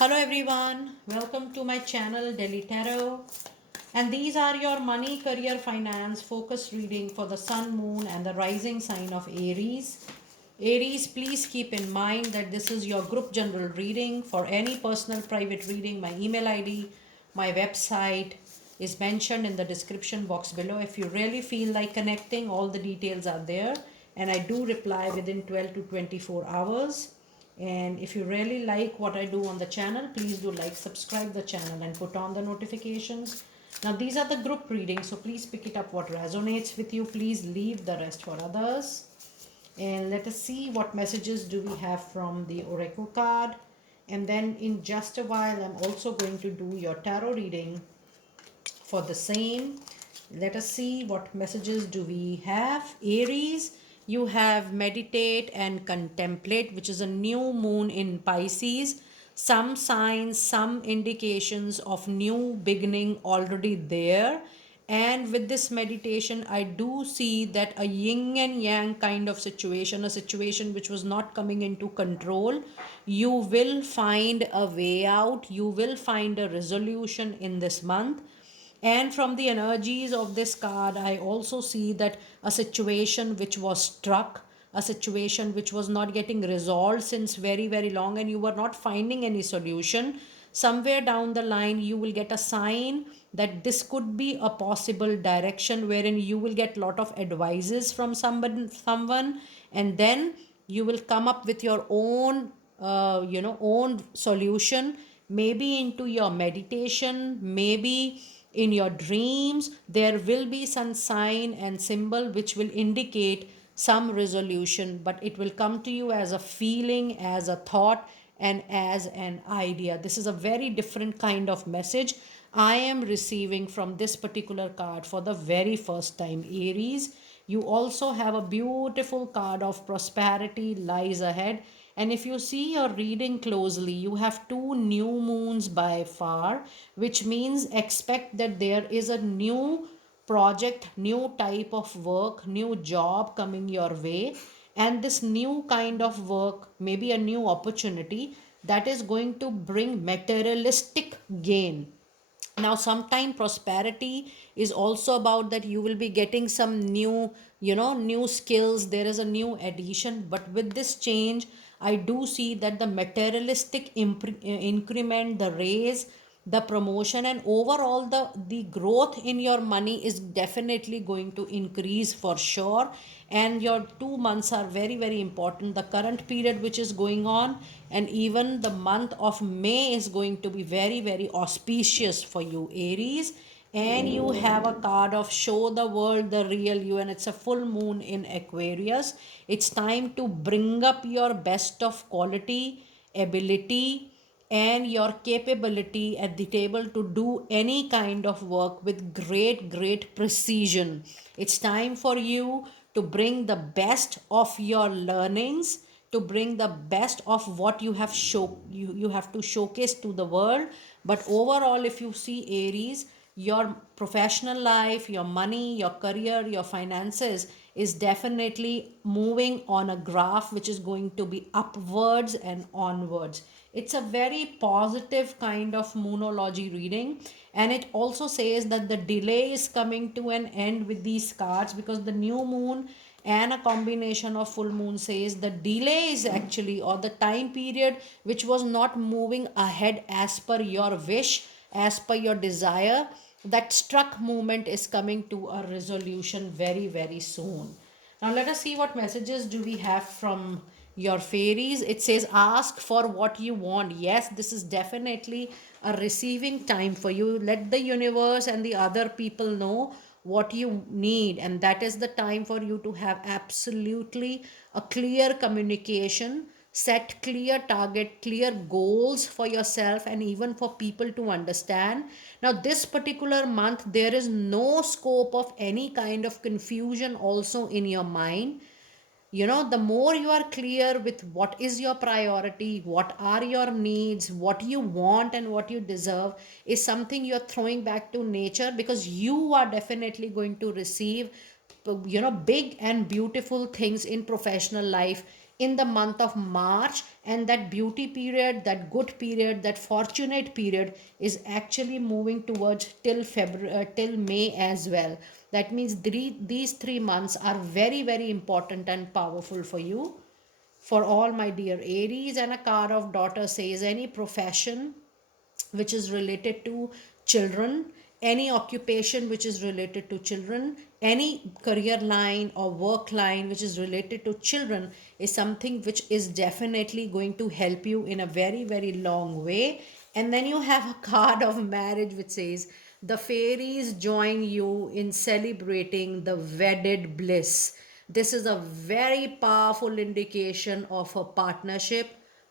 Hello everyone, welcome to my channel Delhi Tarot, and these are your money, career, finance focus reading for the sun, moon and the rising sign of Aries. Aries, please keep in mind that this is your group general reading. For any personal private reading, my email ID, my website is mentioned in the description box below. If you really feel like connecting, all the details are there, and I do reply within 12 to 24 hours. And if you really like what I do on the channel, please do like, subscribe the channel and put on the notifications. Now these are the group readings, so please pick it up what resonates with you. Please leave the rest for others. And let us see what messages do we have from the oracle card. And then in just a while, I'm also going to do your tarot reading for the same. Let us see what messages do we have. Aries, you have meditate and contemplate, which is a new moon in Pisces. Some signs, some indications of new beginning already there. And with this meditation, I do see that a yin and yang kind of situation, a situation which was not coming into control, you will find a way out, you will find a resolution in this month. And from the energies of this card, I also see that a situation which was struck, a situation which was not getting resolved since very, very long, and you were not finding any solution. Somewhere down the line, you will get a sign that this could be a possible direction wherein you will get lot of advices from someone, and then you will come up with your own own solution, maybe into your meditation, maybe in your dreams. There will be some sign and symbol which will indicate some resolution, but it will come to you as a feeling, as a thought, and as an idea. This is a very different kind of message I am receiving from this particular card for the very first time, Aries. You also have a beautiful card of prosperity lies ahead. And if you see your reading closely, you have two new moons by far, which means expect that there is a new project, new type of work, new job coming your way. And this new kind of work, maybe a new opportunity that is going to bring materialistic gain. Now sometime prosperity is also about that you will be getting some new, new skills. There is a new addition, but with this change, I do see that the materialistic increment, the raise, the promotion, and overall the growth in your money is definitely going to increase for sure. And your 2 months are very, very important. The current period which is going on, and even the month of May, is going to be very, very auspicious for you, Aries. And you have a card of show the world the real you, and it's a full moon in Aquarius. It's time to bring up your best of quality, ability, and your capability at the table to do any kind of work with great precision. It's time for you to bring the best of your learnings, to bring the best of what you have you have to showcase to the world. But overall, if you see, Aries, your professional life, your money, your career, your finances is definitely moving on a graph which is going to be upwards and onwards. It's a very positive kind of moonology reading, and it also says that the delay is coming to an end with these cards, because the new moon and a combination of full moon says the delay is actually, or the time period which was not moving ahead as per your wish, as per your desire, that struck movement is coming to a resolution very, very soon. Now let us see what messages do we have from your fairies. It says ask for what you want. Yes, this is definitely a receiving time for you. Let the universe and the other people know what you need, and that is the time for you to have absolutely a clear communication, set clear target, clear goals for yourself and even for people to understand. Now this particular month, there is no scope of any kind of confusion also in your mind. The more you are clear with what is your priority, what are your needs, what you want and what you deserve, is something you're throwing back to nature, because you are definitely going to receive big and beautiful things in professional life in the month of March, and that beauty period, that good period, that fortunate period is actually moving towards till February, till May as well. That means these 3 months are very, very important and powerful for you, for all my dear Aries. And a card of daughter says any profession which is related to children, any occupation which is related to children, any career line or work line which is related to children is something which is definitely going to help you in a very, very long way. And then you have a card of marriage which says, the fairies join you in celebrating the wedded bliss. This is a very powerful indication of a partnership,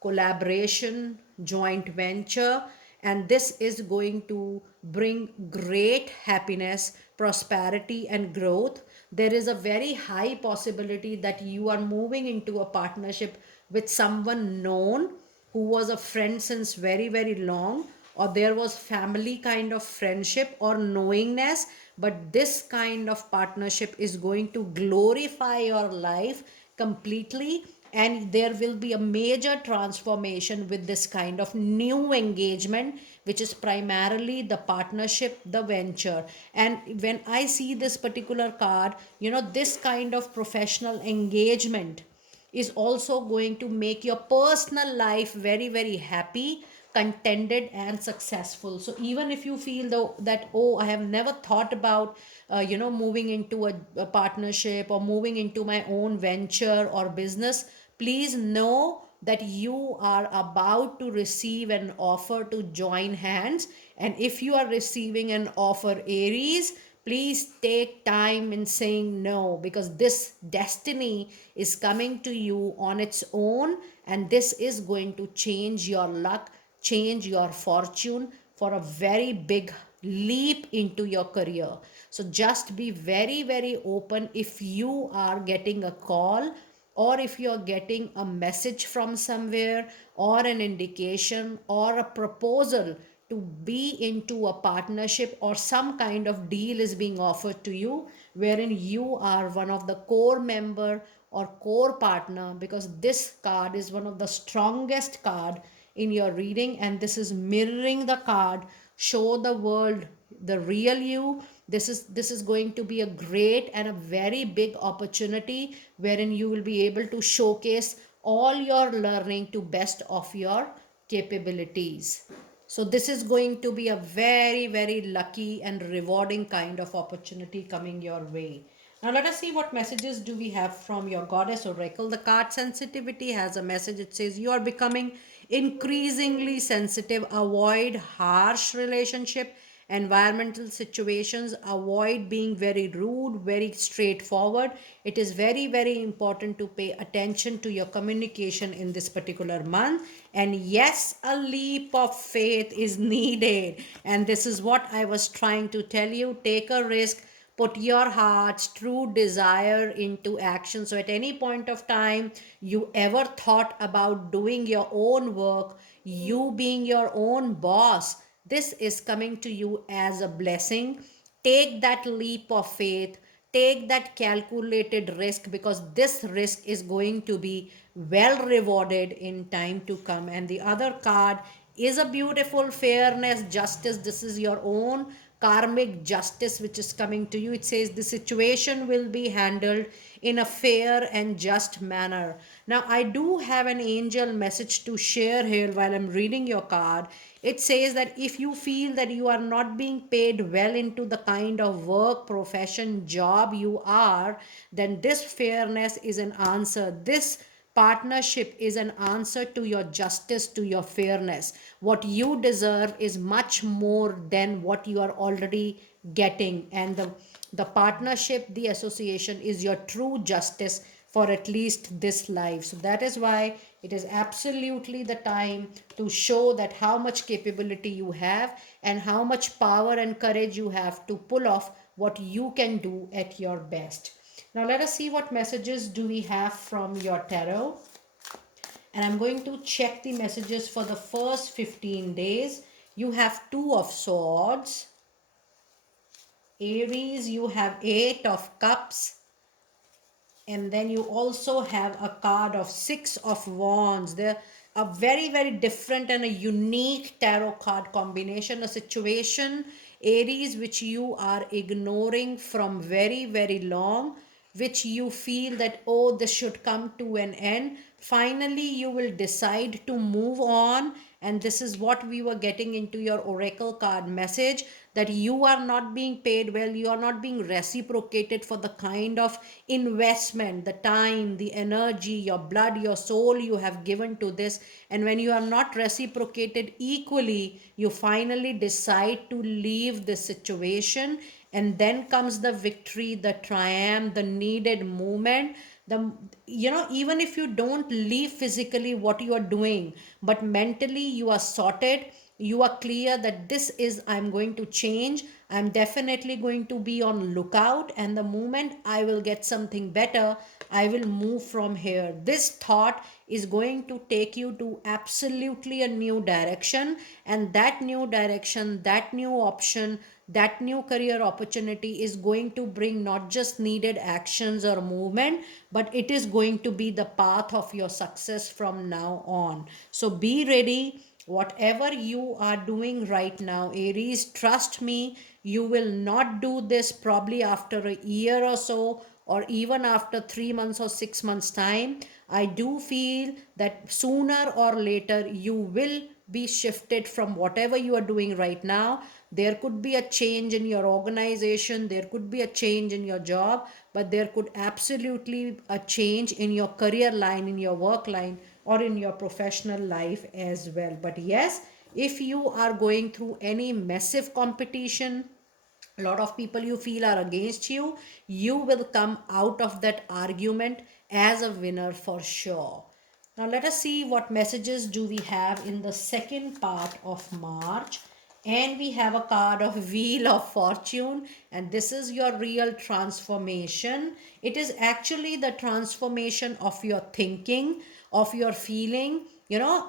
collaboration, joint venture, and this is going to bring great happiness, prosperity, and growth. There is a very high possibility that you are moving into a partnership with someone known who was a friend since very, very long, or there was family kind of friendship or knowingness, but this kind of partnership is going to glorify your life completely, and there will be a major transformation with this kind of new engagement, which is primarily the partnership, the venture. And when I see this particular card, this kind of professional engagement is also going to make your personal life very, very happy, contented, and successful. So even if you feel though that, oh, I have never thought about moving into a partnership or moving into my own venture or business, please know that you are about to receive an offer to join hands. And if you are receiving an offer, Aries, please take time in saying no, because this destiny is coming to you on its own, and this is going to change your luck, change your fortune for a very big leap into your career. So just be very, very open if you are getting a call, or if you're getting a message from somewhere, or an indication or a proposal to be into a partnership, or some kind of deal is being offered to you wherein you are one of the core member or core partner, because this card is one of the strongest card in your reading, and this is mirroring the card, show the world the real you. This is going to be a great and a very big opportunity wherein you will be able to showcase all your learning to best of your capabilities. So this is going to be a very, very lucky and rewarding kind of opportunity coming your way. Now let us see what messages do we have from your goddess oracle. The card sensitivity has a message. It says you are becoming increasingly sensitive. Avoid harsh relationship, environmental situations. Avoid being very rude, very straightforward. It is very, very important to pay attention to your communication in this particular month. And yes, a leap of faith is needed, and this is what I was trying to tell you. Take a risk, put your heart's true desire into action. So at any point of time you ever thought about doing your own work, you being your own boss, this is coming to you as a blessing. Take that leap of faith, take that calculated risk, because this risk is going to be well rewarded in time to come. And the other card is a beautiful fairness, justice. This is your own karmic justice which is coming to you. It says the situation will be handled in a fair and just manner. Now I do have an angel message to share here while I'm reading your card. It says that if you feel that you are not being paid well into the kind of work, profession, job you are, then this fairness is an answer. This partnership is an answer to your justice, to your fairness. What you deserve is much more than what you are already getting, and the partnership, the association is your true justice for at least this life. So that is why it is absolutely the time to show that how much capability you have and how much power and courage you have to pull off what you can do at your best. Now let us see what messages do we have from your tarot. And I'm going to check the messages for the first 15 days. You have Two of Swords. Aries, you have Eight of Cups. And then you also have a card of Six of Wands. They're a very, very different and a unique tarot card combination, a situation, Aries, which you are ignoring from very, very long, which you feel that, oh, this should come to an end. Finally, you will decide to move on. And this is what we were getting into your oracle card message, that you are not being paid well, you are not being reciprocated for the kind of investment, the time, the energy, your blood, your soul you have given to this. And when you are not reciprocated equally, you finally decide to leave this situation. And then comes the victory, the triumph, the needed movement. The, even if you don't leave physically what you are doing, but mentally you are sorted, you are clear that this is, I'm going to change, I'm definitely going to be on lookout, and the moment I will get something better, I will move from here. This thought is going to take you to absolutely a new direction, and that new direction, that new option, that new career opportunity is going to bring not just needed actions or movement, but it is going to be the path of your success from now on. So be ready. Whatever you are doing right now, Aries, trust me, you will not do this probably after a year or so, or even after 3 months or 6 months time. I do feel that sooner or later you will be shifted from whatever you are doing right now. There could be a change in your organization, there could be a change in your job, but there could absolutely a change in your career line, in your work line, or in your professional life as well. But yes, if you are going through any massive competition, a lot of people you feel are against you, you will come out of that argument as a winner for sure. Now let us see what messages do we have in the second part of March. And we have a card of Wheel of Fortune, and this is your real transformation. It is actually the transformation of your thinking, of your feeling,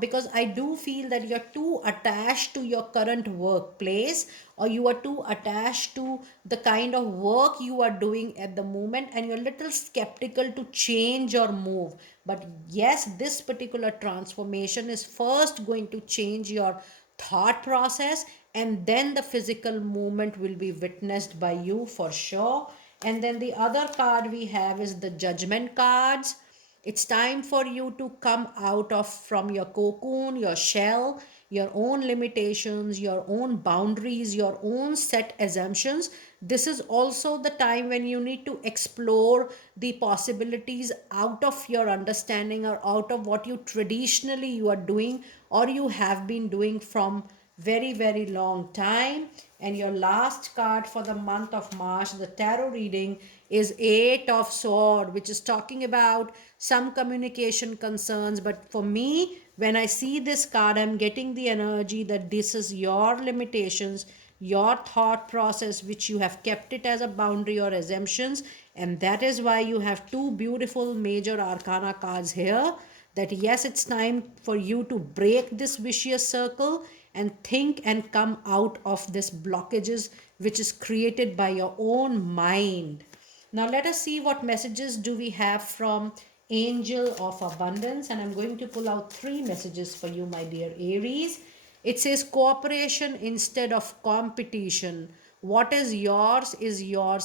because I do feel that you're too attached to your current workplace, or you are too attached to the kind of work you are doing at the moment, and you're a little skeptical to change or move. But yes, this particular transformation is first going to change your thought process, and then the physical movement will be witnessed by you for sure. And then the other card we have is the Judgment cards. It's time for you to come out of from your cocoon, your shell, your own limitations, your own boundaries, your own set assumptions. This is also the time when you need to explore the possibilities out of your understanding, or out of what you traditionally you are doing, or you have been doing from very, very long time. And your last card for the month of March, the tarot reading, is Eight of Sword, which is talking about some communication concerns. But for me, when I see this card, I'm getting the energy that this is your limitations, your thought process, which you have kept it as a boundary or assumptions. And that is why you have two beautiful major arcana cards here, that yes, it's time for you to break this vicious circle and think and come out of this blockages which is created by your own mind. Now let us see what messages do we have from Angel of Abundance, and I'm going to pull out three messages for you, my dear Aries. It says cooperation instead of competition. What is yours,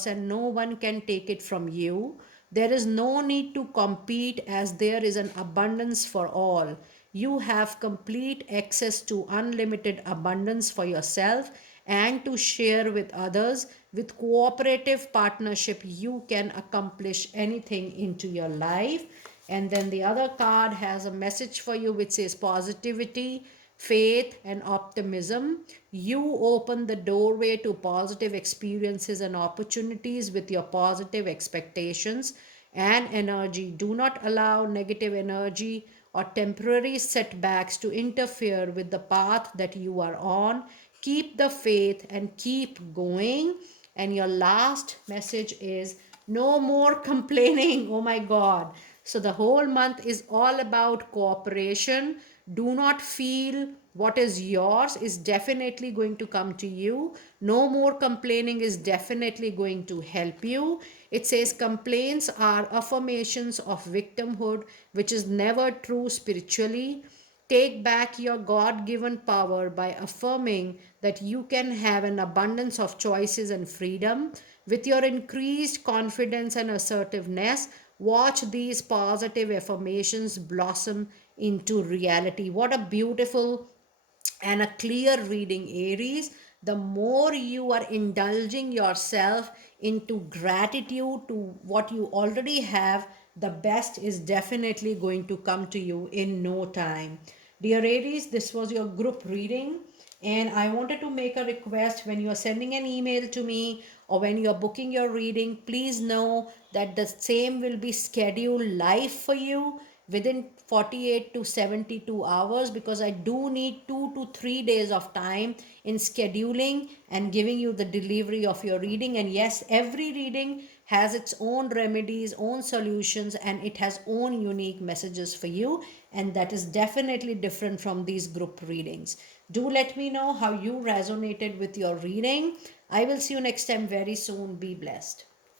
and no one can take it from you. There is no need to compete, as there is an abundance for all. You have complete access to unlimited abundance for yourself and to share with others. With cooperative partnership, you can accomplish anything into your life. And then the other card has a message for you which says positivity, faith, and optimism. You open the doorway to positive experiences and opportunities with your positive expectations and energy. Do not allow negative energy or temporary setbacks to interfere with the path that you are on. Keep the faith and keep going. And your last message is no more complaining. Oh my God. So the whole month is all about cooperation. Do not feel What is yours is definitely going to come to you. No more complaining is definitely going to help you. It says complaints are affirmations of victimhood, which is never true spiritually. Take back your God given power by affirming that you can have an abundance of choices and freedom. With your increased confidence and assertiveness, watch these positive affirmations blossom into reality. What a beautiful and a clear reading, Aries. The more you are indulging yourself into gratitude to what you already have, the best is definitely going to come to you in no time. Dear Aries, this was your group reading, and I wanted to make a request. When you are sending an email to me or when you are booking your reading, please know that the same will be scheduled live for you within 48 to 72 hours, because I do need 2 to 3 days of time in scheduling and giving you the delivery of your reading. And yes, every reading has its own remedies, own solutions, and it has own unique messages for you, and that is definitely different from these group readings. Do let me know how you resonated with your reading. I will see you next time very soon. Be blessed.